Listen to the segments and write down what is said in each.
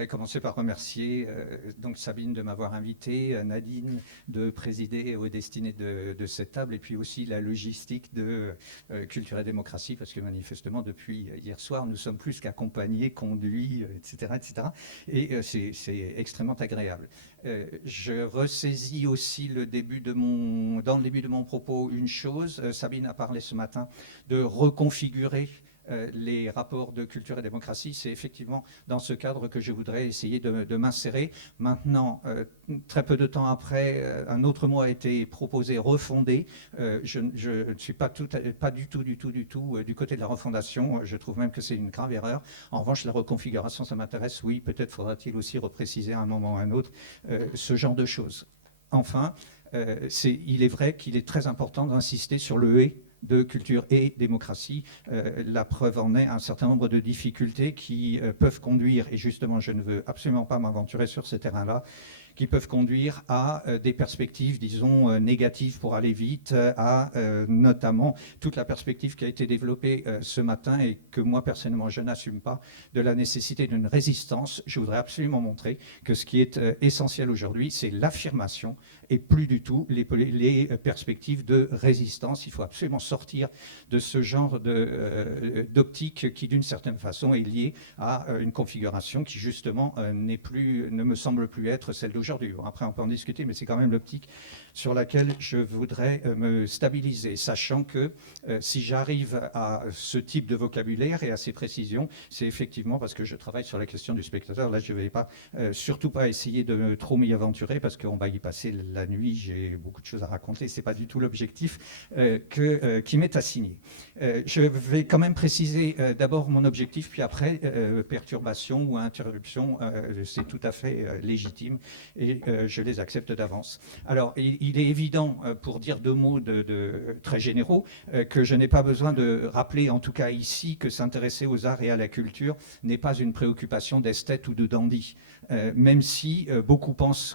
voudrais commencer par remercier donc Sabine de m'avoir invité, Nadine de présider aux destinées de cette table, et puis aussi la logistique de Culture et Démocratie, parce que manifestement depuis hier soir, nous sommes plus qu'accompagnés, conduits, etc., etc. Et c'est extrêmement agréable. Je ressaisis aussi dans le début de mon propos une chose. Sabine a parlé ce matin de reconfigurer les rapports de culture et démocratie. C'est effectivement dans ce cadre que je voudrais essayer de m'insérer. Maintenant, très peu de temps après, un autre mot a été proposé, refonder. Je ne suis pas du tout du côté de la refondation. Je trouve même que c'est une grave erreur. En revanche, la reconfiguration, ça m'intéresse. Oui, peut-être faudra-t-il aussi repréciser à un moment ou à un autre ce genre de choses. Enfin, il est vrai qu'il est très important d'insister sur le « et » de culture et démocratie. La preuve en est un certain nombre de difficultés qui peuvent conduire, et justement je ne veux absolument pas m'aventurer sur ces terrains-là, qui peuvent conduire à des perspectives, disons, négatives pour aller vite, à notamment toute la perspective qui a été développée ce matin et que moi, personnellement, je n'assume pas, de la nécessité d'une résistance. Je voudrais absolument montrer que ce qui est essentiel aujourd'hui, c'est l'affirmation et plus du tout les perspectives de résistance. Il faut absolument sortir de ce genre d'optique qui, d'une certaine façon, est liée à une configuration qui, justement, ne me semble plus être celle d'aujourd'hui. Après, on peut en discuter, mais c'est quand même l'optique sur laquelle je voudrais me stabiliser, sachant que si j'arrive à ce type de vocabulaire et à ces précisions, c'est effectivement parce que je travaille sur la question du spectateur. Là, je ne vais surtout pas essayer de trop m'y aventurer, parce qu'on va y passer la nuit, j'ai beaucoup de choses à raconter, ce n'est pas du tout l'objectif qui m'est assigné. Je vais quand même préciser d'abord mon objectif, puis après, perturbation ou interruption, c'est tout à fait légitime, et je les accepte d'avance. Alors, il est évident, pour dire deux mots très généraux, que je n'ai pas besoin de rappeler, en tout cas ici, que s'intéresser aux arts et à la culture n'est pas une préoccupation d'esthète ou de dandy. Même si beaucoup pensent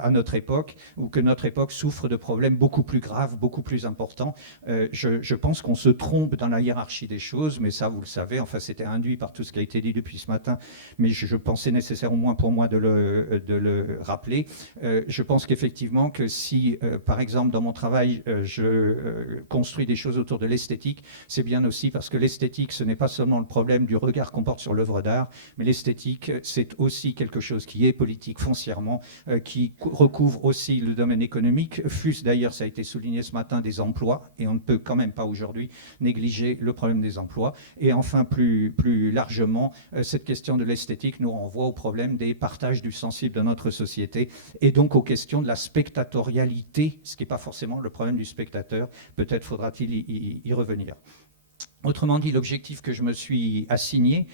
à notre époque, ou que notre époque souffre de problèmes beaucoup plus graves, beaucoup plus importants, je pense qu'on se trompe dans la hiérarchie des choses, mais ça, vous le savez, enfin, c'était induit par tout ce qui a été dit depuis ce matin, mais je pensais nécessaire au moins pour moi de le rappeler. Je pense qu'effectivement que si, par exemple, dans mon travail, je construis des choses autour de l'esthétique, c'est bien aussi parce que l'esthétique, ce n'est pas seulement le problème du regard qu'on porte sur l'œuvre d'art, mais l'esthétique, c'est aussi quelque chose qui est politique foncièrement, qui recouvre aussi le domaine économique, fût-ce d'ailleurs, ça a été souligné ce matin, des emplois, et on ne peut quand même pas aujourd'hui négliger le problème des emplois. Et enfin, plus largement, cette question de l'esthétique nous renvoie au problème des partages du sensible de notre société, et donc aux questions de la spectatorialité, ce qui n'est pas forcément le problème du spectateur. Peut-être faudra-t-il y revenir. Autrement dit, l'objectif que je me suis assigné,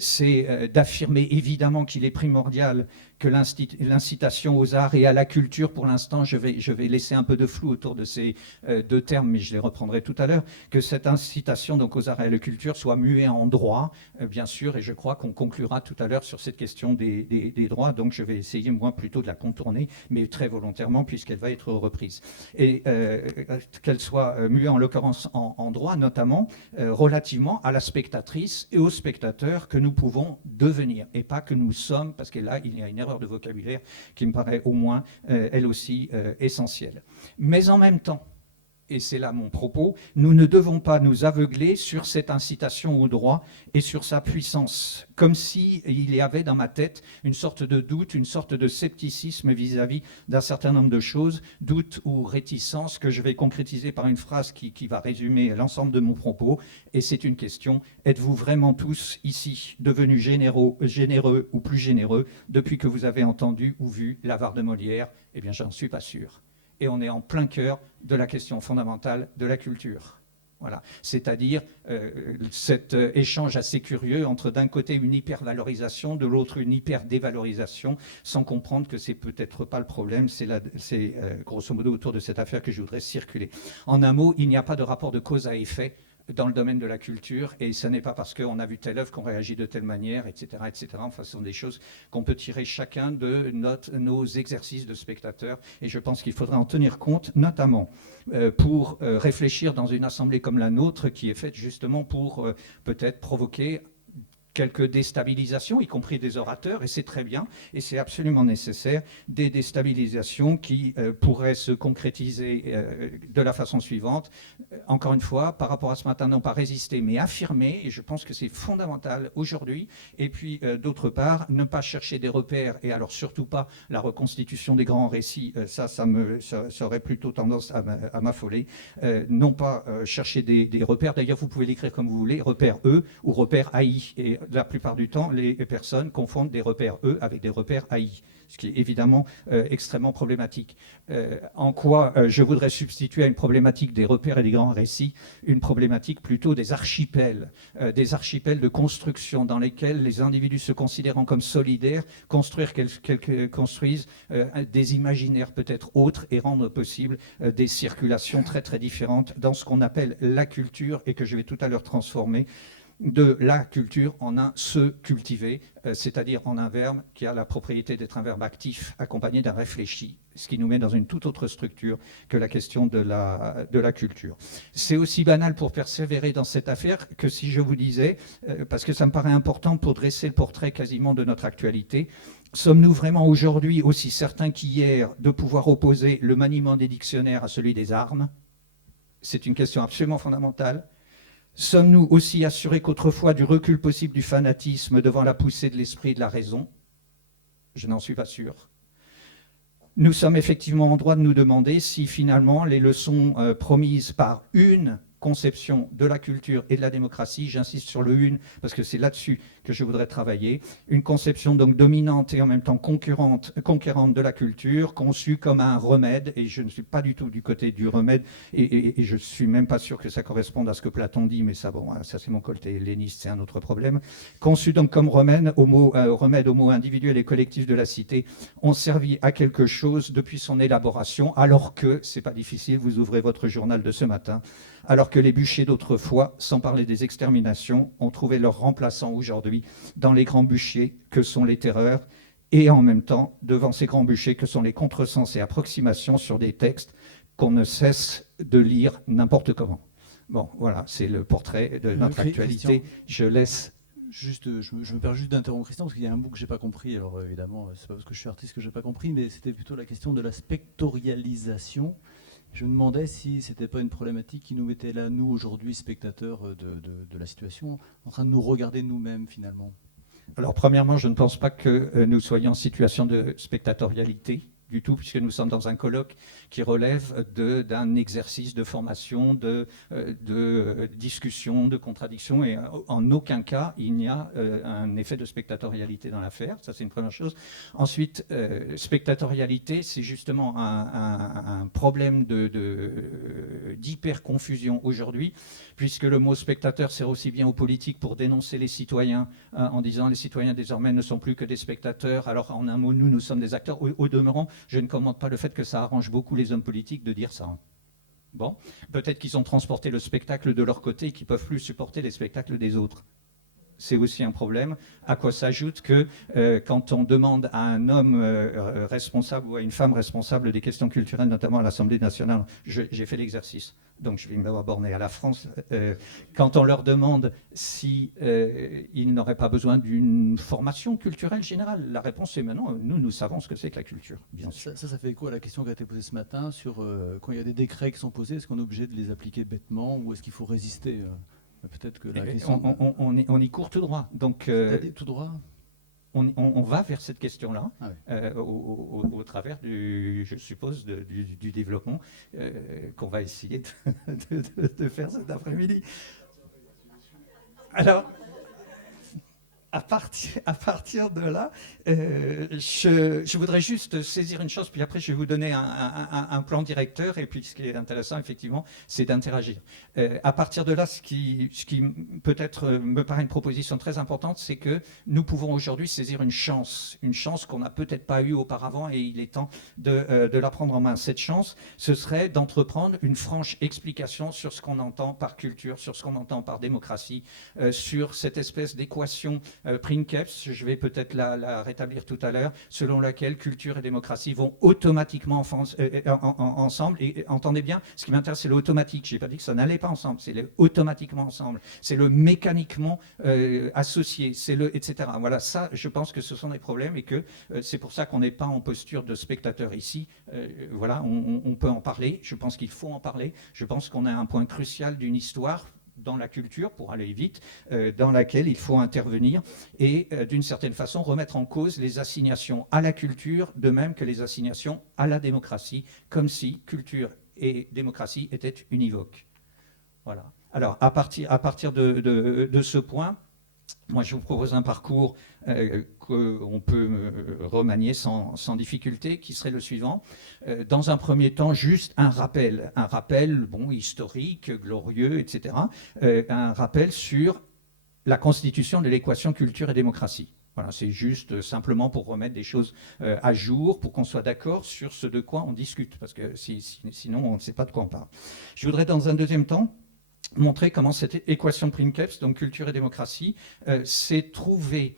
c'est d'affirmer évidemment qu'il est primordial que l'incitation aux arts et à la culture, pour l'instant, je vais laisser un peu de flou autour de ces deux termes, mais je les reprendrai tout à l'heure, que cette incitation donc aux arts et à la culture soit muée en droit, bien sûr, et je crois qu'on conclura tout à l'heure sur cette question des droits, donc je vais essayer, moi, plutôt de la contourner, mais très volontairement, puisqu'elle va être reprise. Et qu'elle soit muée, en l'occurrence, en droit, notamment, relativement à la spectatrice et au spectateur que nous pouvons devenir, et pas que nous sommes, parce que là, il y a une erreur de vocabulaire qui me paraît au moins, elle aussi, essentielle. Mais en même temps, et c'est là mon propos, nous ne devons pas nous aveugler sur cette incitation au droit et sur sa puissance, comme s'il y avait dans ma tête une sorte de doute, une sorte de scepticisme vis-à-vis d'un certain nombre de choses, doute ou réticence que je vais concrétiser par une phrase qui va résumer l'ensemble de mon propos, et c'est une question: êtes-vous vraiment tous ici devenus généreux ou plus généreux depuis que vous avez entendu ou vu l'Avare de Molière? Eh bien, j'en suis pas sûr. Et on est en plein cœur de la question fondamentale de la culture. Voilà. C'est-à-dire cet échange assez curieux entre d'un côté une hypervalorisation, de l'autre une hyper-dévalorisation, sans comprendre que c'est peut-être pas le problème, c'est grosso modo autour de cette affaire que je voudrais circuler. En un mot, il n'y a pas de rapport de cause à effet dans le domaine de la culture, et ce n'est pas parce qu'on a vu telle œuvre qu'on réagit de telle manière, etc., etc. Enfin, ce sont des choses qu'on peut tirer chacun de nos exercices de spectateurs, et je pense qu'il faudra en tenir compte, notamment pour réfléchir dans une assemblée comme la nôtre, qui est faite justement pour peut-être provoquer quelques déstabilisations, y compris des orateurs, et c'est très bien, et c'est absolument nécessaire, des déstabilisations qui pourraient se concrétiser de la façon suivante. Encore une fois, par rapport à ce matin, non pas résister, mais affirmer, et je pense que c'est fondamental aujourd'hui, et puis d'autre part, ne pas chercher des repères, et alors surtout pas la reconstitution des grands récits, ça aurait plutôt tendance à m'affoler, non pas chercher des repères, d'ailleurs vous pouvez l'écrire comme vous voulez, repères E ou repères AI, et la plupart du temps, les personnes confondent des repères E avec des repères AI, ce qui est évidemment extrêmement problématique. En quoi je voudrais substituer à une problématique des repères et des grands récits, une problématique plutôt des archipels de construction dans lesquels les individus se considérant comme solidaires, construisent des imaginaires peut-être autres et rendre possible des circulations très très différentes dans ce qu'on appelle la culture et que je vais tout à l'heure transformer de la culture en un se cultiver, c'est-à-dire en un verbe qui a la propriété d'être un verbe actif accompagné d'un réfléchi, ce qui nous met dans une toute autre structure que la question de la culture. C'est aussi banal pour persévérer dans cette affaire que si je vous disais, parce que ça me paraît important pour dresser le portrait quasiment de notre actualité, sommes-nous vraiment aujourd'hui aussi certains qu'hier de pouvoir opposer le maniement des dictionnaires à celui des armes? C'est une question absolument fondamentale. Sommes-nous aussi assurés qu'autrefois du recul possible du fanatisme devant la poussée de l'esprit et de la raison? Je n'en suis pas sûr. Nous sommes effectivement en droit de nous demander si finalement les leçons promises par une conception de la culture et de la démocratie, j'insiste sur le une parce que c'est là-dessus que je voudrais travailler, une conception donc dominante et en même temps conquérante de la culture, conçue comme un remède, et je ne suis pas du tout du côté du remède, et je ne suis même pas sûr que ça corresponde à ce que Platon dit, mais ça, bon, ça c'est mon côté helléniste, c'est un autre problème, conçue donc comme remède aux mots individuels et collectifs de la cité, ont servi à quelque chose depuis son élaboration, alors que, c'est pas difficile, vous ouvrez votre journal de ce matin, alors que les bûchers d'autrefois, sans parler des exterminations, ont trouvé leur remplaçant aujourd'hui dans les grands bûchers que sont les terreurs, et en même temps, devant ces grands bûchers que sont les contresens et approximations sur des textes qu'on ne cesse de lire n'importe comment. Bon, voilà, c'est le portrait de notre actualité. Je laisse... Juste, je me permets juste d'interrompre Christian, parce qu'il y a un mot que je n'ai pas compris. Alors évidemment, c'est pas parce que je suis artiste que je n'ai pas compris, mais c'était plutôt la question de la spectorialisation. Je me demandais si ce n'était pas une problématique qui nous mettait là, nous, aujourd'hui, spectateurs de la situation, en train de nous regarder nous-mêmes, finalement. Alors, premièrement, je ne pense pas que nous soyons en situation de spectatorialité du tout, puisque nous sommes dans un colloque qui relève d'un exercice de formation, de discussion, de contradiction, et en aucun cas il n'y a un effet de spectatorialité dans l'affaire, ça c'est une première chose. Ensuite, spectatorialité, c'est justement un problème d'hyper-confusion aujourd'hui, puisque le mot spectateur sert aussi bien aux politiques pour dénoncer les citoyens, en disant les citoyens désormais ne sont plus que des spectateurs, alors en un mot, nous sommes des acteurs. Au demeurant, je ne commente pas le fait que ça arrange beaucoup les hommes politiques de dire ça. Bon, peut-être qu'ils ont transporté le spectacle de leur côté et qu'ils ne peuvent plus supporter les spectacles des autres. C'est aussi un problème, à quoi s'ajoute que quand on demande à un homme responsable ou à une femme responsable des questions culturelles, notamment à l'Assemblée nationale, j'ai fait l'exercice, donc je vais m'avoir borné à la France, quand on leur demande si ils n'auraient pas besoin d'une formation culturelle générale, la réponse est maintenant, nous savons ce que c'est que la culture, bien sûr. Ça fait écho à la question qui a été posée ce matin sur quand il y a des décrets qui sont posés, est-ce qu'on est obligé de les appliquer bêtement ou est-ce qu'il faut résister peut-être que la question... on y court tout droit. Donc, tout droit on va vers cette question-là, au travers, je suppose, du développement qu'on va essayer de faire cet après-midi. Alors, à partir de là, je voudrais juste saisir une chose, puis après je vais vous donner un plan directeur, et puis ce qui est intéressant, effectivement, c'est d'interagir. À partir de là, ce qui peut-être me paraît une proposition très importante, c'est que nous pouvons aujourd'hui saisir une chance qu'on n'a peut-être pas eue auparavant, et il est temps de la prendre en main. Cette chance, ce serait d'entreprendre une franche explication sur ce qu'on entend par culture, sur ce qu'on entend par démocratie, sur cette espèce d'équation Princeps, je vais peut-être la rétablir tout à l'heure, selon laquelle culture et démocratie vont automatiquement ensemble. Et entendez bien, ce qui m'intéresse, c'est l'automatique. Je n'ai pas dit que ça n'allait pas ensemble, c'est le automatiquement ensemble, c'est le mécaniquement associé, c'est le etc. Voilà, ça, je pense que ce sont des problèmes et que c'est pour ça qu'on n'est pas en posture de spectateur ici. Voilà, on peut en parler, je pense qu'il faut en parler. Je pense qu'on a un point crucial d'une histoire dans la culture, pour aller vite, dans laquelle il faut intervenir et d'une certaine façon remettre en cause les assignations à la culture, de même que les assignations à la démocratie, comme si culture et démocratie étaient univoques. Voilà. Alors, à partir de ce point, moi, je vous propose un parcours qu'on peut remanier sans difficulté, qui serait le suivant. Dans un premier temps, juste un rappel bon, historique, glorieux, etc. Un rappel sur la constitution de l'équation culture et démocratie. Voilà, c'est juste simplement pour remettre des choses à jour, pour qu'on soit d'accord sur ce de quoi on discute, parce que sinon, on ne sait pas de quoi on parle. Je voudrais, dans un deuxième temps, montrer comment cette équation Princeps, donc culture et démocratie, s'est trouvée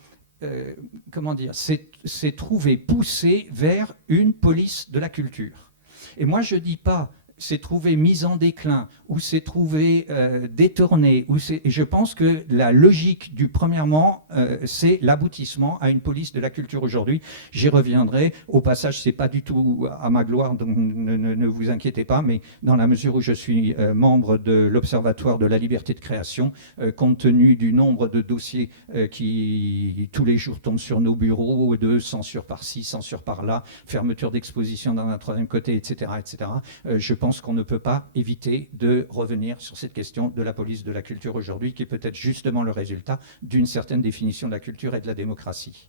poussée vers une police de la culture. Et moi, je ne dis pas s'est trouvé mise en déclin ou s'est trouvé détourné. Et je pense que la logique du premièrement, c'est l'aboutissement à une police de la culture aujourd'hui. J'y reviendrai. Au passage, c'est pas du tout à ma gloire, donc ne vous inquiétez pas, mais dans la mesure où je suis membre de l'Observatoire de la liberté de création, compte tenu du nombre de dossiers qui tous les jours tombent sur nos bureaux, de censure par-ci, censure par-là, fermeture d'exposition dans un troisième côté, etc., etc., je pense qu'on ne peut pas éviter de revenir sur cette question de la police de la culture aujourd'hui, qui est peut-être justement le résultat d'une certaine définition de la culture et de la démocratie.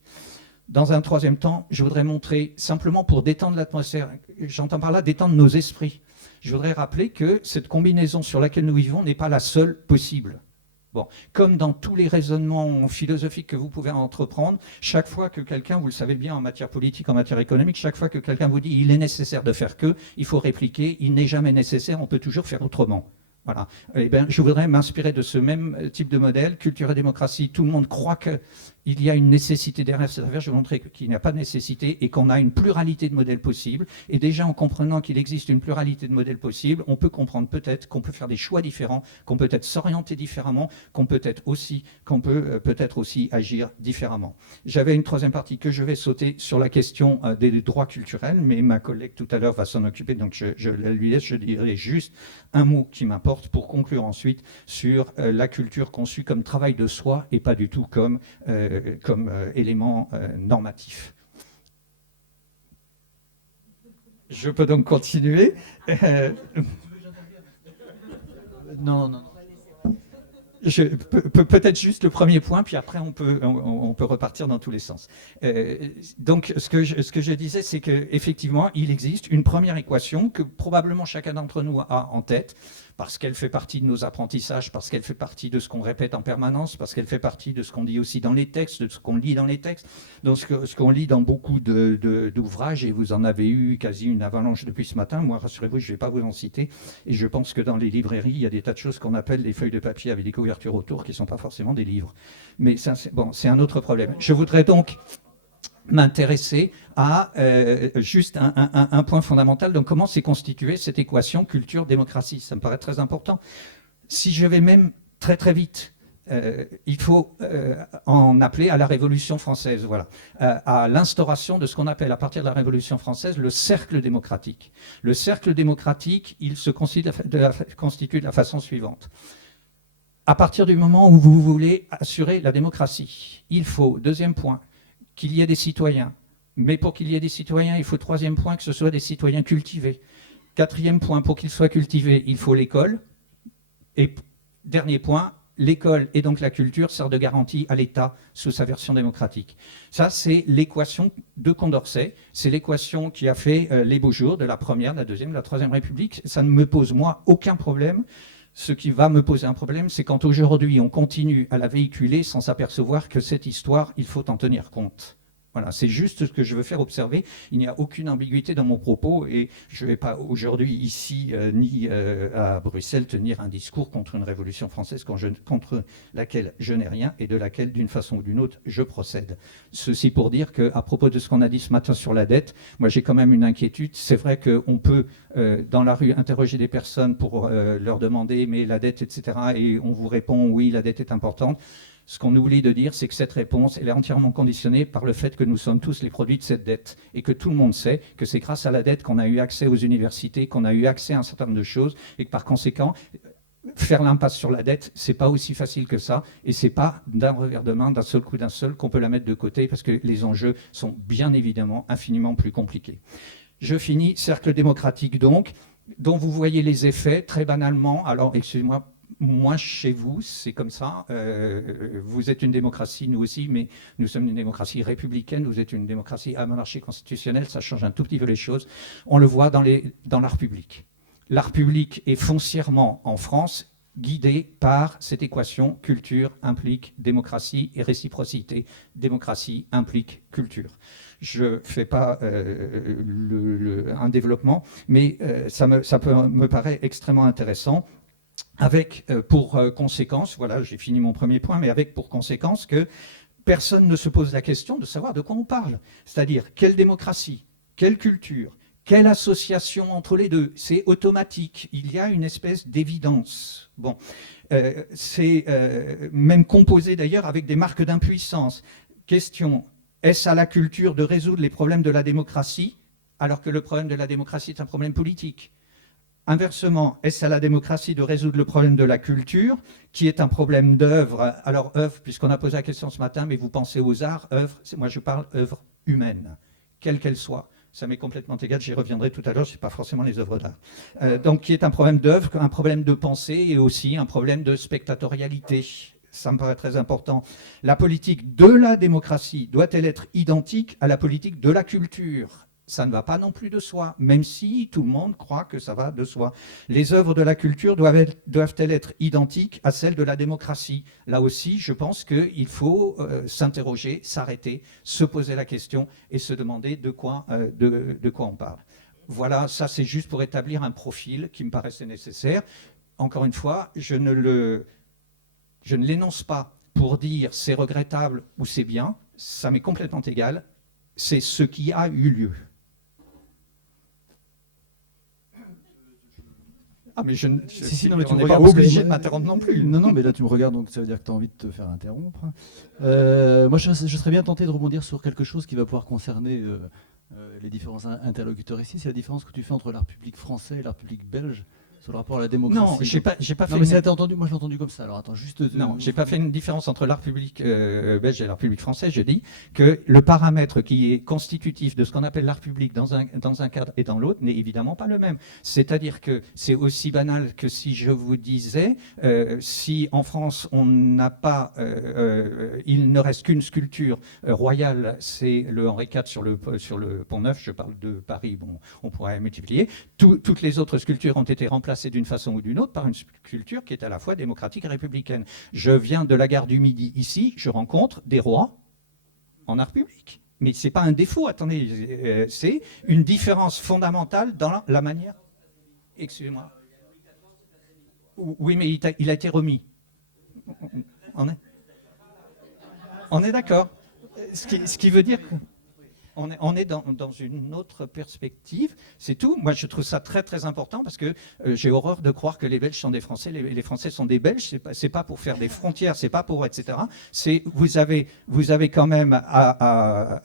Dans un troisième temps, je voudrais montrer, simplement pour détendre l'atmosphère, j'entends par là détendre nos esprits, je voudrais rappeler que cette combinaison sur laquelle nous vivons n'est pas la seule possible. Bon, comme dans tous les raisonnements philosophiques que vous pouvez entreprendre, chaque fois que quelqu'un, vous le savez bien en matière politique, en matière économique, chaque fois que quelqu'un vous dit il est nécessaire de faire que, il faut répliquer, il n'est jamais nécessaire, on peut toujours faire autrement. Voilà. Eh bien, je voudrais m'inspirer de ce même type de modèle, culture et démocratie. Tout le monde croit qu'il y a une nécessité derrière cette affaire. Je vais montrer qu'il n'y a pas de nécessité et qu'on a une pluralité de modèles possibles. Et déjà, en comprenant qu'il existe une pluralité de modèles possibles, on peut comprendre peut-être qu'on peut faire des choix différents, qu'on peut peut-être s'orienter différemment, qu'on peut peut-être aussi agir différemment. J'avais une troisième partie que je vais sauter sur la question des droits culturels, mais ma collègue tout à l'heure va s'en occuper, donc je lui laisse. Je dirai juste un mot qui m'importe pour conclure ensuite sur la culture conçue comme travail de soi et pas du tout comme élément normatif. Je peux donc continuer. Non. Peut-être juste le premier point, puis après on peut repartir dans tous les sens. Donc ce que je disais, c'est qu'effectivement, il existe une première équation que probablement chacun d'entre nous a en tête, parce qu'elle fait partie de nos apprentissages, parce qu'elle fait partie de ce qu'on répète en permanence, parce qu'elle fait partie de ce qu'on dit aussi dans les textes, de ce qu'on lit dans les textes, donc ce qu'on lit dans beaucoup d'ouvrages, et vous en avez eu quasi une avalanche depuis ce matin. Moi, rassurez-vous, je ne vais pas vous en citer, et je pense que dans les librairies, il y a des tas de choses qu'on appelle des feuilles de papier avec des couvertures autour, qui ne sont pas forcément des livres. Mais c'est un autre problème. Je voudrais donc m'intéresser à juste un point fondamental. Donc, comment s'est constituée cette équation culture-démocratie? Ça me paraît très important. Si je vais même très très vite, il faut en appeler à la Révolution française, voilà, à l'instauration de ce qu'on appelle à partir de la Révolution française le cercle démocratique. Le cercle démocratique, il se constitue de la façon suivante. À partir du moment où vous voulez assurer la démocratie, il faut, deuxième point, qu'il y ait des citoyens. Mais pour qu'il y ait des citoyens, il faut, troisième point, que ce soit des citoyens cultivés. Quatrième point, pour qu'ils soient cultivés, il faut l'école. Et dernier point, l'école et donc la culture servent de garantie à l'État sous sa version démocratique. Ça, c'est l'équation de Condorcet. C'est l'équation qui a fait les beaux jours de la première, de la deuxième, de la troisième République. Ça ne me pose, moi, aucun problème. Ce qui va me poser un problème, c'est quand aujourd'hui on continue à la véhiculer sans s'apercevoir que cette histoire, il faut en tenir compte. Voilà, c'est juste ce que je veux faire observer. Il n'y a aucune ambiguïté dans mon propos et je ne vais pas aujourd'hui ici ni à Bruxelles tenir un discours contre une révolution française contre laquelle je n'ai rien et de laquelle d'une façon ou d'une autre je procède. Ceci pour dire qu'à propos de ce qu'on a dit ce matin sur la dette, moi j'ai quand même une inquiétude. C'est vrai qu'on peut dans la rue interroger des personnes pour leur demander mais la dette, etc. et on vous répond oui, la dette est importante. Ce qu'on oublie de dire, c'est que cette réponse, elle est entièrement conditionnée par le fait que nous sommes tous les produits de cette dette et que tout le monde sait que c'est grâce à la dette qu'on a eu accès aux universités, qu'on a eu accès à un certain nombre de choses et que par conséquent, faire l'impasse sur la dette, c'est pas aussi facile que ça et c'est pas d'un revers de main, d'un seul coup d'un seul qu'on peut la mettre de côté parce que les enjeux sont bien évidemment infiniment plus compliqués. Je finis, cercle démocratique donc, dont vous voyez les effets très banalement. Alors, excusez-moi, moi, chez vous, c'est comme ça. Vous êtes une démocratie, nous aussi, mais nous sommes une démocratie républicaine. Vous êtes une démocratie à monarchie constitutionnelle. Ça change un tout petit peu les choses. On le voit dans la République. La République est foncièrement, en France, guidée par cette équation culture implique démocratie et réciprocité. Démocratie implique culture. Je ne fais pas un développement, mais ça me paraît extrêmement intéressant. Avec pour conséquence, voilà, j'ai fini mon premier point, mais avec pour conséquence que personne ne se pose la question de savoir de quoi on parle. C'est-à-dire, quelle démocratie, quelle culture, quelle association entre les deux. C'est automatique, il y a une espèce d'évidence. Bon, c'est même composé d'ailleurs avec des marques d'impuissance. Question, est-ce à la culture de résoudre les problèmes de la démocratie, alors que le problème de la démocratie est un problème politique ? Inversement, est-ce à la démocratie de résoudre le problème de la culture, qui est un problème d'œuvre? Alors, œuvre, puisqu'on a posé la question ce matin, mais vous pensez aux arts, œuvre, moi je parle œuvre humaine, quelle qu'elle soit. Ça m'est complètement égal, j'y reviendrai tout à l'heure, ce n'est pas forcément les œuvres d'art. Donc, qui est un problème d'œuvre, un problème de pensée et aussi un problème de spectatorialité. Ça me paraît très important. La politique de la démocratie doit-elle être identique à la politique de la culture ? Ça ne va pas non plus de soi, même si tout le monde croit que ça va de soi. Les œuvres de la culture doivent-elles être identiques à celles de la démocratie? Là aussi, je pense qu'il faut s'interroger, s'arrêter, se poser la question et se demander de quoi on parle. Voilà, ça c'est juste pour établir un profil qui me paraissait nécessaire. Encore une fois, je ne l'énonce pas pour dire c'est regrettable ou c'est bien, ça m'est complètement égal, c'est ce qui a eu lieu. Ah, mais on n'est pas obligé de m'interrompre non plus. Non, mais là tu me regardes, donc ça veut dire que tu as envie de te faire interrompre. Moi, je serais bien tenté de rebondir sur quelque chose qui va pouvoir concerner les différents interlocuteurs ici. C'est la différence que tu fais entre l'art public français et l'art public belge sur le rapport à la démocratie. Non, j'ai pas fait. Non, mais ça a été entendu. Moi, je l'ai entendu comme ça. Alors attends, juste. Non, j'ai pas fait une différence entre l'art public belge et l'art public français. Je dis que le paramètre qui est constitutif de ce qu'on appelle l'art public dans un cadre et dans l'autre n'est évidemment pas le même. C'est-à-dire que c'est aussi banal que si je vous disais, si en France on n'a pas, il ne reste qu'une sculpture royale, c'est le Henri IV sur le Pont Neuf. Je parle de Paris. Bon, on pourrait multiplier. Toutes les autres sculptures ont été remplacées d'une façon ou d'une autre par une sculpture qui est à la fois démocratique et républicaine. Je viens de la gare du Midi ici, je rencontre des rois en art public. Mais ce n'est pas un défaut, attendez, c'est une différence fondamentale dans la manière... Excusez-moi. Oui, mais il a été remis. On est d'accord. Ce qui veut dire que... On est dans une autre perspective, c'est tout. Moi, je trouve ça très, très important parce que j'ai horreur de croire que les Belges sont des Français, les Français sont des Belges. C'est pas pour faire des frontières, c'est pas pour etc. Vous avez quand même un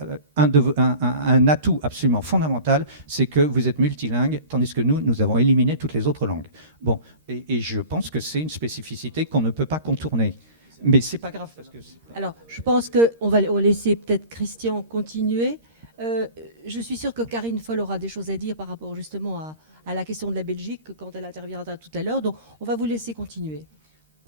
atout absolument fondamental, c'est que vous êtes multilingue, tandis que nous avons éliminé toutes les autres langues. Bon, et je pense que c'est une spécificité qu'on ne peut pas contourner. Mais c'est pas grave parce que... Alors, je pense qu'on va laisser peut-être Christian continuer. Je suis sûre que Karine Foll aura des choses à dire par rapport justement à la question de la Belgique quand elle interviendra tout à l'heure. Donc, on va vous laisser continuer.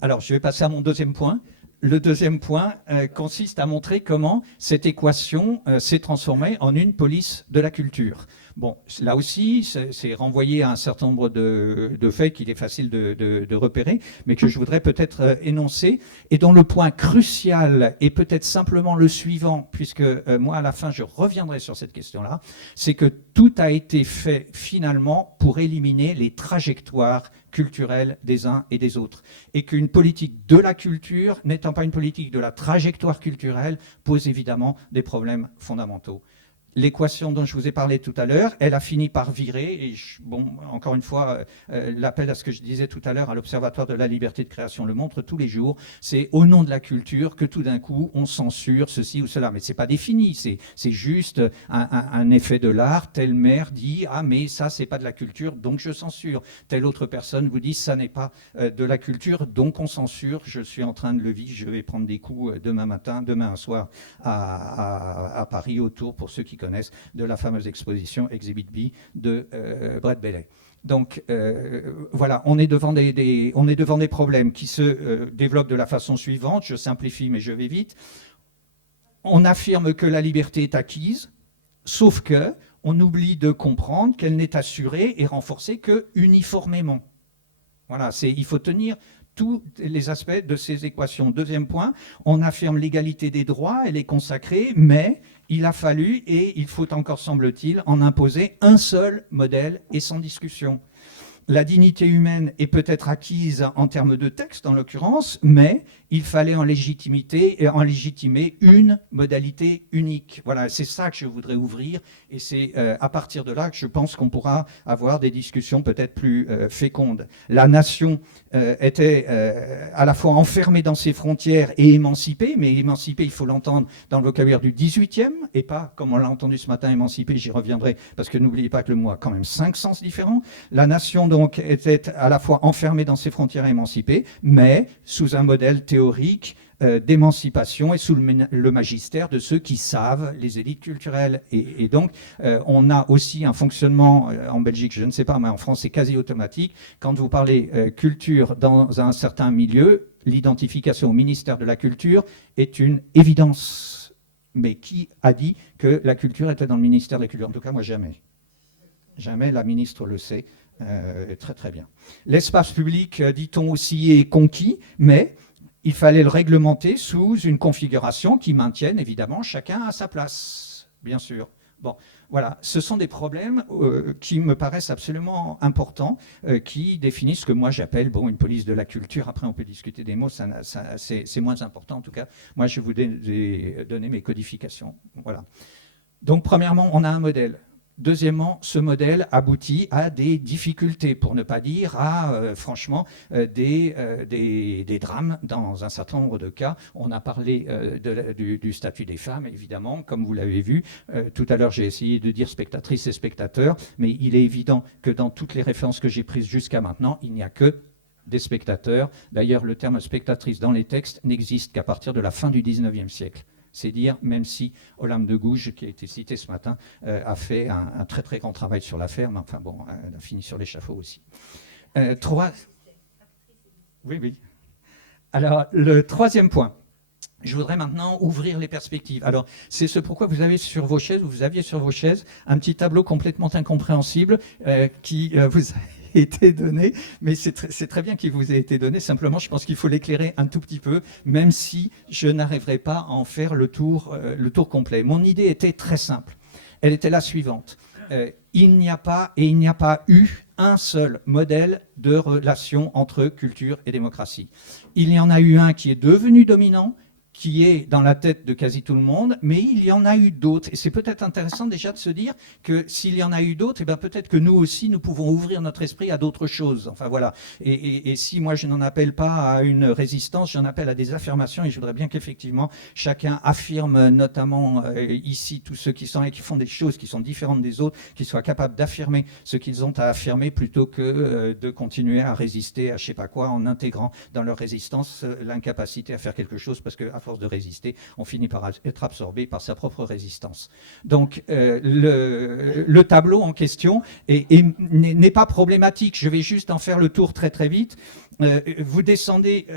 Alors, je vais passer à mon deuxième point. Le deuxième point consiste à montrer comment cette équation s'est transformée en une police de la culture. Bon, là aussi, c'est renvoyé à un certain nombre de faits qu'il est facile de repérer, mais que je voudrais peut-être énoncer, et dont le point crucial est peut-être simplement le suivant, puisque moi, à la fin, je reviendrai sur cette question-là, c'est que tout a été fait finalement pour éliminer les trajectoires culturelles des uns et des autres. Et qu'une politique de la culture, n'étant pas une politique de la trajectoire culturelle, pose évidemment des problèmes fondamentaux. L'équation dont je vous ai parlé tout à l'heure, elle a fini par virer, et bon, encore une fois, l'appel à ce que je disais tout à l'heure à l'Observatoire de la liberté de création le montre tous les jours, c'est au nom de la culture que tout d'un coup on censure ceci ou cela. Mais c'est pas défini, c'est juste un effet de l'art. Tel maire dit « Ah mais ça c'est pas de la culture, donc je censure ». Telle autre personne vous dit « Ça n'est pas de la culture, donc on censure, je suis en train de le vivre, je vais prendre des coups demain soir à Paris autour, pour ceux qui connaissent, de la fameuse exposition Exhibit B de Brett Bailey. » Donc voilà, on est devant des problèmes qui se développent de la façon suivante. Je simplifie, mais je vais vite. On affirme que la liberté est acquise, sauf que on oublie de comprendre qu'elle n'est assurée et renforcée que uniformément. Voilà, il faut tenir tous les aspects de ces équations. Deuxième point, on affirme l'égalité des droits, elle est consacrée, mais il a fallu, et il faut encore, semble-t-il, en imposer un seul modèle et sans discussion. La dignité humaine est peut-être acquise en termes de texte, en l'occurrence, mais il fallait en légitimer une modalité unique. Voilà, c'est ça que je voudrais ouvrir, et c'est à partir de là que je pense qu'on pourra avoir des discussions peut-être plus fécondes. La nation était à la fois enfermée dans ses frontières et émancipée, mais émancipée, il faut l'entendre dans le vocabulaire du 18e, et pas, comme on l'a entendu ce matin, émancipée, j'y reviendrai, parce que n'oubliez pas que le mot a quand même 5 sens différents. La nation, donc, était à la fois enfermée dans ses frontières et émancipée, mais sous un modèle théorique d'émancipation et sous le magistère de ceux qui savent les élites culturelles. Et donc, on a aussi un fonctionnement, en Belgique, je ne sais pas, mais en France, c'est quasi automatique. Quand vous parlez culture dans un certain milieu, l'identification au ministère de la Culture est une évidence. Mais qui a dit que la culture était dans le ministère de la Culture? En tout cas, moi, jamais. Jamais, la ministre le sait très très bien. L'espace public, dit-on aussi, est conquis, mais il fallait le réglementer sous une configuration qui maintienne évidemment chacun à sa place, bien sûr. Bon, voilà, ce sont des problèmes qui me paraissent absolument importants, qui définissent ce que moi j'appelle une police de la culture. Après, on peut discuter des mots, c'est moins important. En tout cas, moi, je vous ai donné mes codifications. Voilà. Donc, premièrement, on a un modèle. Deuxièmement, ce modèle aboutit à des difficultés, pour ne pas dire à, franchement, des drames dans un certain nombre de cas. On a parlé du statut des femmes, évidemment, comme vous l'avez vu. Tout à l'heure, j'ai essayé de dire spectatrices et spectateurs, mais il est évident que dans toutes les références que j'ai prises jusqu'à maintenant, il n'y a que des spectateurs. D'ailleurs, le terme spectatrice dans les textes n'existe qu'à partir de la fin du 19e siècle. C'est dire, même si Olympe de Gouges, qui a été cité ce matin, a fait un très très grand travail sur l'affaire, mais enfin bon, elle a fini sur l'échafaud aussi. Oui. Alors, le troisième point. Je voudrais maintenant ouvrir les perspectives. Alors, c'est ce pourquoi vous aviez sur vos chaises un petit tableau complètement incompréhensible qui vous a été donné, mais c'est très bien qu'il vous ait été donné. Simplement, je pense qu'il faut l'éclairer un tout petit peu, même si je n'arriverai pas à en faire le tour complet. Mon idée était très simple. Elle était la suivante. Il n'y a pas eu un seul modèle de relation entre culture et démocratie. Il y en a eu un qui est devenu dominant, qui est dans la tête de quasi tout le monde, mais il y en a eu d'autres. Et c'est peut-être intéressant déjà de se dire que s'il y en a eu d'autres, peut-être que nous aussi, nous pouvons ouvrir notre esprit à d'autres choses. Enfin voilà. Et si moi je n'en appelle pas à une résistance, j'en appelle à des affirmations, et je voudrais bien qu'effectivement chacun affirme, notamment ici, tous ceux qui sont et qui font des choses qui sont différentes des autres, qu'ils soient capables d'affirmer ce qu'ils ont à affirmer plutôt que de continuer à résister à je sais pas quoi, en intégrant dans leur résistance l'incapacité à faire quelque chose, parce que à force de résister, on finit par être absorbé par sa propre résistance. Donc le tableau en question n'est pas problématique. Je vais juste en faire le tour très très vite. Vous descendez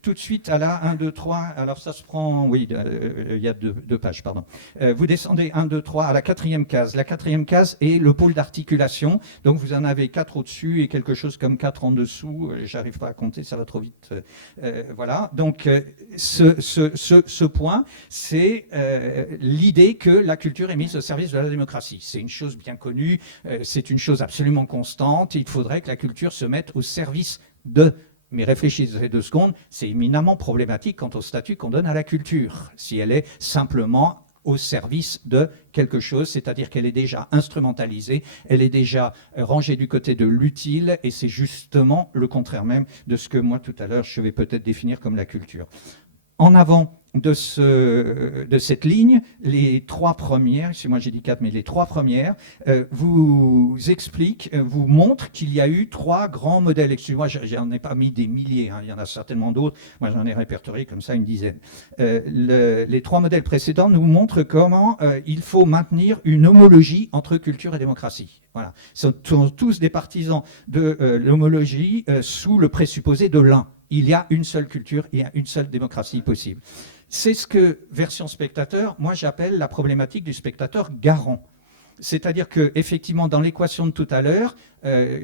tout de suite à la 1, 2, 3. Alors ça se prend, oui, il y a deux pages, pardon. Vous descendez 1, 2, 3 à la 4e case. La 4e case est le pôle d'articulation. Donc vous en avez 4 au-dessus et quelque chose comme 4 en dessous. J'arrive pas à compter, ça va trop vite. Voilà. Donc ce point, c'est l'idée que la culture est mise au service de la démocratie. C'est une chose bien connue, c'est une chose absolument constante. Il faudrait que la culture se mette au service de. Mais réfléchissez 2 secondes, c'est éminemment problématique quant au statut qu'on donne à la culture. Si elle est simplement au service de quelque chose, c'est-à-dire qu'elle est déjà instrumentalisée, elle est déjà rangée du côté de l'utile, et c'est justement le contraire même de ce que moi, tout à l'heure, je vais peut-être définir comme la culture. En avant de cette ligne, les 3 premières, moi j'ai dit 4, mais les 3 premières, vous expliquent, vous montrent qu'il y a eu 3 grands modèles. Excusez-moi, j'en ai pas mis des milliers, hein, il y en a certainement d'autres, moi j'en ai répertorié comme ça une dizaine. Les 3 modèles précédents nous montrent comment il faut maintenir une homologie entre culture et démocratie. Voilà. Ce sont tous des partisans de l'homologie sous le présupposé de l'un. Il y a une seule culture, il y a une seule démocratie possible. C'est ce que, version spectateur, moi j'appelle la problématique du spectateur garant. C'est-à-dire qu'effectivement, dans l'équation de tout à l'heure,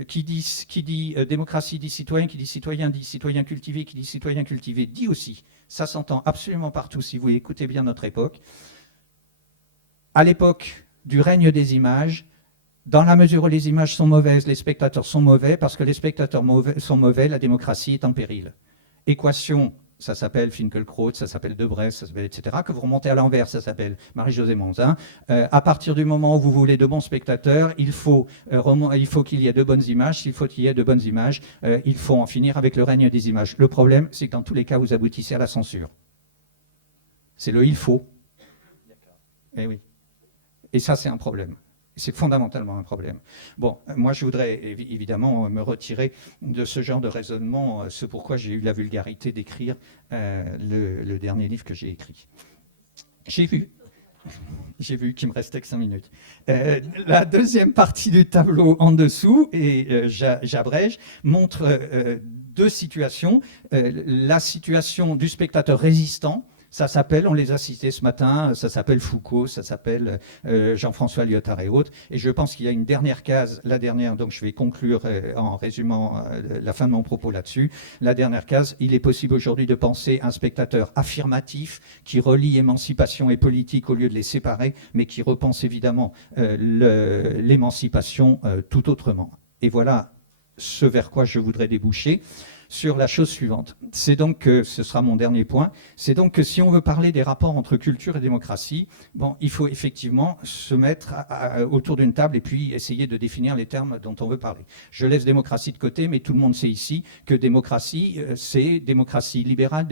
qui dit démocratie dit citoyen cultivé, qui dit citoyen cultivé, dit aussi, ça s'entend absolument partout si vous écoutez bien notre époque. À l'époque du règne des images, dans la mesure où les images sont mauvaises, les spectateurs sont mauvais, parce que les spectateurs sont mauvais, la démocratie est en péril. Équation, ça s'appelle Finkielkraut, ça s'appelle Debrez, ça s'appelle etc., que vous remontez à l'envers, ça s'appelle Marie-Josée Monzin. À partir du moment où vous voulez de bons spectateurs, il faut qu'il y ait de bonnes images. S'il faut qu'il y ait de bonnes images, il faut en finir avec le règne des images. Le problème, c'est que dans tous les cas, vous aboutissez à la censure. C'est le « il faut ». Eh oui. Et ça, c'est un problème. C'est fondamentalement un problème. Bon, moi, je voudrais évidemment me retirer de ce genre de raisonnement, ce pourquoi j'ai eu la vulgarité d'écrire le dernier livre que j'ai écrit. J'ai vu qu'il me restait que 5 minutes. La deuxième partie du tableau en dessous, et j'abrège, montre 2 situations. La situation du spectateur résistant. Ça s'appelle, on les a cités ce matin, ça s'appelle Foucault, ça s'appelle Jean-François Lyotard et autres. Et je pense qu'il y a une dernière case, la dernière, donc je vais conclure en résumant la fin de mon propos là-dessus. La dernière case, il est possible aujourd'hui de penser un spectateur affirmatif qui relie émancipation et politique au lieu de les séparer, mais qui repense évidemment l'émancipation tout autrement. Et voilà ce vers quoi je voudrais déboucher. Sur la chose suivante. C'est donc que, ce sera mon dernier point, c'est donc que si on veut parler des rapports entre culture et démocratie, bon, il faut effectivement se mettre autour d'une table et puis essayer de définir les termes dont on veut parler. Je laisse démocratie de côté, mais tout le monde sait ici que démocratie, c'est démocratie libérale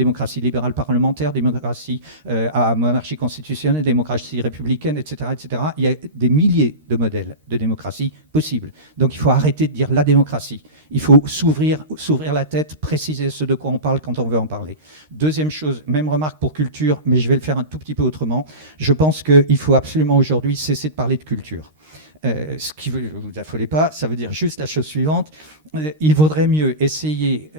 parlementaire, démocratie à monarchie constitutionnelle, démocratie républicaine, etc., etc. Il y a des milliers de modèles de démocratie possibles. Donc il faut arrêter de dire la démocratie. Il faut s'ouvrir la tête, préciser ce de quoi on parle quand on veut en parler. Deuxième chose, même remarque pour culture, mais je vais le faire un tout petit peu autrement. Je pense qu'il faut absolument aujourd'hui cesser de parler de culture. Ce qui ne vous affolez pas, ça veut dire juste la chose suivante. Il vaudrait mieux essayer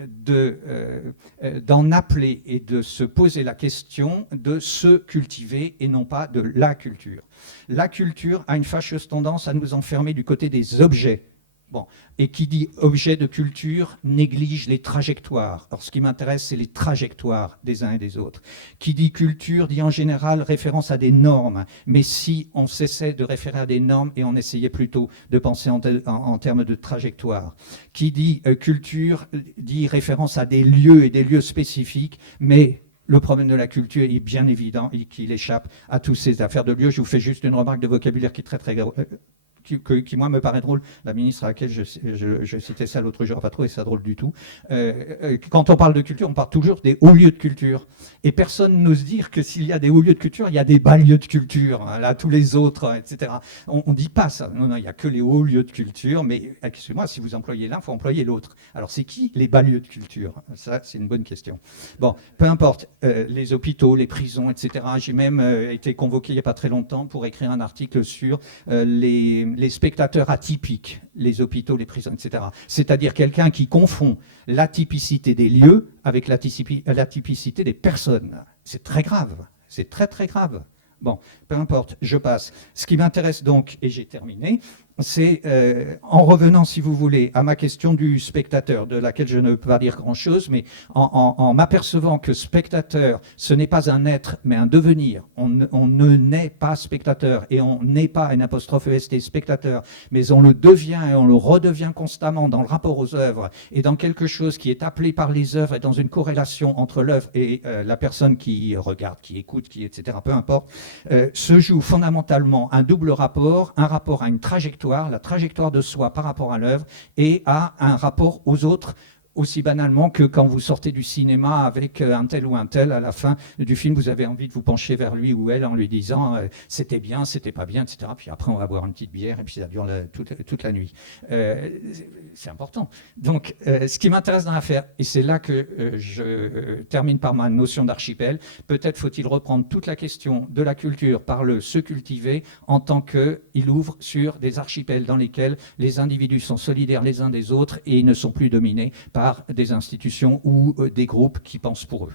d'en appeler et de se poser la question de se cultiver et non pas de la culture. La culture a une fâcheuse tendance à nous enfermer du côté des objets. Bon. Et qui dit objet de culture néglige les trajectoires. Alors ce qui m'intéresse, c'est les trajectoires des uns et des autres. Qui dit culture dit en général référence à des normes. Mais si on cessait de référer à des normes et on essayait plutôt de penser en termes de trajectoire. Qui dit culture dit référence à des lieux et des lieux spécifiques, mais le problème de la culture est bien évident et qu'il échappe à toutes ces affaires de lieux. Je vous fais juste une remarque de vocabulaire qui est très qui, moi, me paraît drôle. La ministre à laquelle je citais ça l'autre jour n'a pas trouvé ça drôle du tout. Quand on parle de culture, on parle toujours des hauts lieux de culture. Et personne n'ose dire que s'il y a des hauts lieux de culture, il y a des bas lieux de culture, hein, là, tous les autres, etc. On ne dit pas ça. Non, il n'y a que les hauts lieux de culture, mais excusez-moi, si vous employez l'un, il faut employer l'autre. Alors, c'est qui les bas lieux de culture? Ça, c'est une bonne question. Bon, peu importe, les hôpitaux, les prisons, etc. J'ai même été convoqué il n'y a pas très longtemps pour écrire un article sur les spectateurs atypiques, les hôpitaux, les prisons, etc. C'est-à-dire quelqu'un qui confond l'atypicité des lieux avec l'atypicité des personnes. C'est très grave. C'est très, très grave. Bon, peu importe, je passe. Ce qui m'intéresse donc, et j'ai terminé, c'est en revenant, si vous voulez, à ma question du spectateur, de laquelle je ne peux pas dire grand-chose, mais en m'apercevant que spectateur, ce n'est pas un être, mais un devenir. On ne naît pas spectateur, et on n'est pas un apostrophe EST spectateur, mais on le devient et on le redevient constamment dans le rapport aux œuvres, et dans quelque chose qui est appelé par les œuvres, et dans une corrélation entre l'œuvre et la personne qui regarde, qui écoute, qui, etc., peu importe, se joue fondamentalement un double rapport, un rapport à une trajectoire, la trajectoire de soi par rapport à l'œuvre, et à un rapport aux autres, aussi banalement que quand vous sortez du cinéma avec un tel ou un tel, à la fin du film, vous avez envie de vous pencher vers lui ou elle en lui disant c'était bien, c'était pas bien, etc. Puis après, on va boire une petite bière et puis ça dure toute la nuit. C'est important. Donc, ce qui m'intéresse dans l'affaire, et c'est là que je termine par ma notion d'archipel, peut-être faut-il reprendre toute la question de la culture par le se cultiver en tant qu'il ouvre sur des archipels dans lesquels les individus sont solidaires les uns des autres et ils ne sont plus dominés par des institutions ou des groupes qui pensent pour eux.